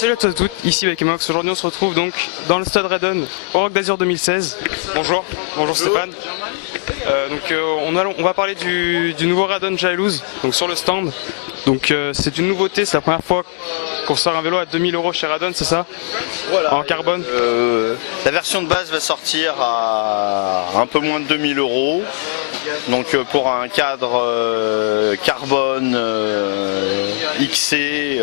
Salut à tous et à toutes, ici avec Emox. Aujourd'hui on se retrouve donc dans le stade Redon au Rock d'Azur 2016. Bonjour, bonjour Stéphane. On va parler du nouveau Radon Jalouse donc sur le stand. Donc c'est une nouveauté, c'est la première fois qu'on sort un vélo à 2000 € chez Radon, c'est ça? Voilà, en carbone. La version de base va sortir à un peu moins de 2000 €. Donc pour un cadre carbone XC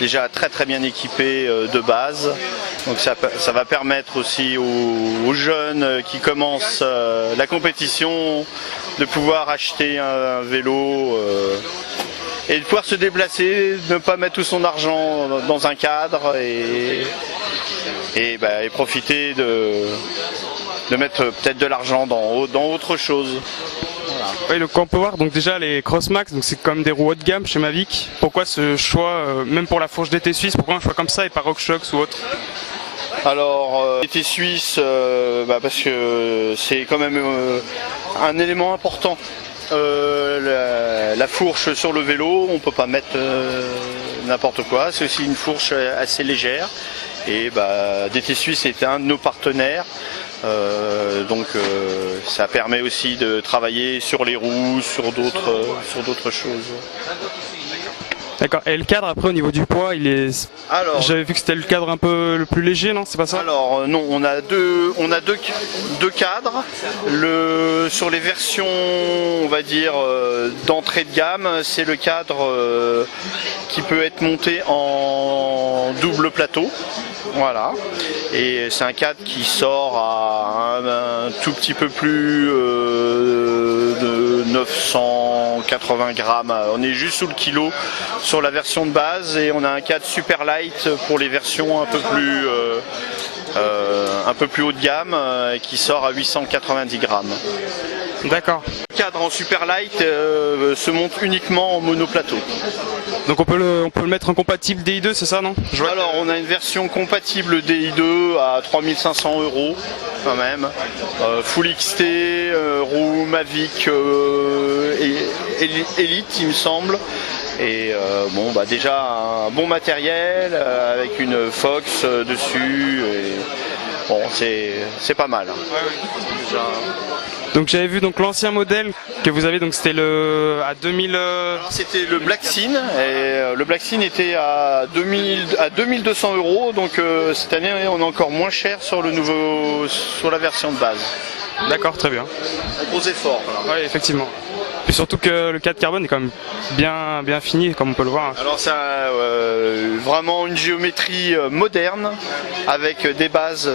déjà très bien équipé de base. Donc ça va permettre aussi aux jeunes qui commencent la compétition de pouvoir acheter un vélo et de pouvoir se déplacer, de ne pas mettre tout son argent dans un cadre et profiter de mettre peut-être de l'argent dans autre chose. Voilà. Oui, donc on peut voir donc déjà les Crossmax, donc c'est comme des roues haut de gamme chez Mavic. Pourquoi ce choix, même pour la fourche d'été suisse, pourquoi un choix comme ça et pas RockShox ou autre? Alors, l'été suisse, parce que c'est quand même un élément important. La fourche sur le vélo, on peut pas mettre n'importe quoi. C'est aussi une fourche assez légère. Et DT Suisse était un de nos partenaires. Donc ça permet aussi de travailler sur les roues, sur d'autres choses. D'accord, et le cadre après au niveau du poids, il est... J'avais vu que c'était le cadre un peu le plus léger, non? C'est pas ça? Alors non, on a deux cadres. Sur les versions, on va dire, d'entrée de gamme, c'est le cadre qui peut être monté en double plateau. Voilà, et c'est un cadre qui sort à un tout petit peu plus de 980 grammes. On est juste sous le kilo sur la version de base et on a un cadre super light pour les versions un peu plus haut de gamme qui sort à 890 grammes. D'accord. Le cadre en super light se monte uniquement en monoplateau. Donc on peut le mettre en compatible DI2, c'est ça, non? Alors on a une version compatible DI2 à 3500 € quand même. Full XT, roue Mavic Elite il me semble. Et déjà un bon matériel avec une Fox dessus. Et, bon, c'est pas mal. Déjà... Donc j'avais vu donc l'ancien modèle que vous avez, donc c'était à 2000. C'était le Black Scene et le Black Scene était à 2200 €. Donc cette année on est encore moins cher sur la version de base. D'accord, très bien. Un gros effort. Oui, effectivement. Puis surtout que le cadre carbone est quand même bien fini, comme on peut le voir. Alors c'est vraiment une géométrie moderne avec des bases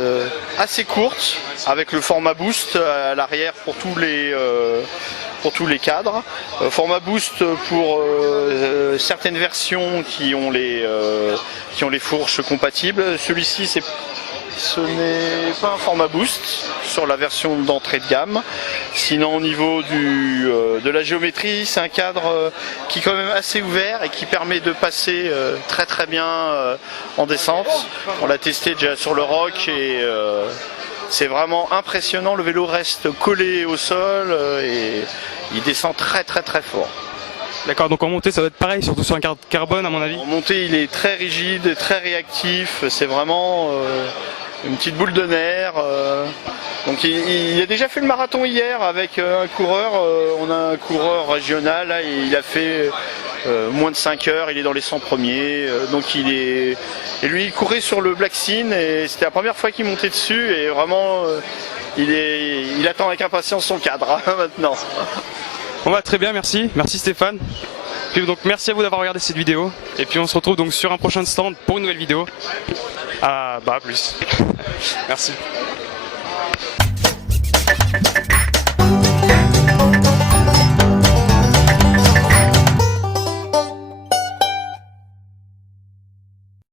assez courtes, avec le format boost à l'arrière pour tous les cadres. Format boost pour certaines versions qui ont les fourches compatibles. Celui-ci ce n'est pas un format boost sur la version d'entrée de gamme. Sinon au niveau de la géométrie, c'est un cadre qui est quand même assez ouvert et qui permet de passer très bien en descente. On l'a testé déjà sur le rock et c'est vraiment impressionnant. Le vélo reste collé au sol et il descend très fort. D'accord, donc en montée ça va être pareil, surtout sur un cadre carbone à mon avis. En montée il est très rigide, très réactif, c'est vraiment une petite boule de nerfs. Donc il a déjà fait le marathon hier avec un coureur, on a un coureur régional, là, il a fait moins de 5 heures, il est dans les 100 premiers. Et lui il courait sur le Black Scene et c'était la première fois qu'il montait dessus et vraiment il attend avec impatience son cadre maintenant. On va très bien, merci Stéphane. Puis donc merci à vous d'avoir regardé cette vidéo et puis on se retrouve donc sur un prochain stand pour une nouvelle vidéo. À plus. Merci.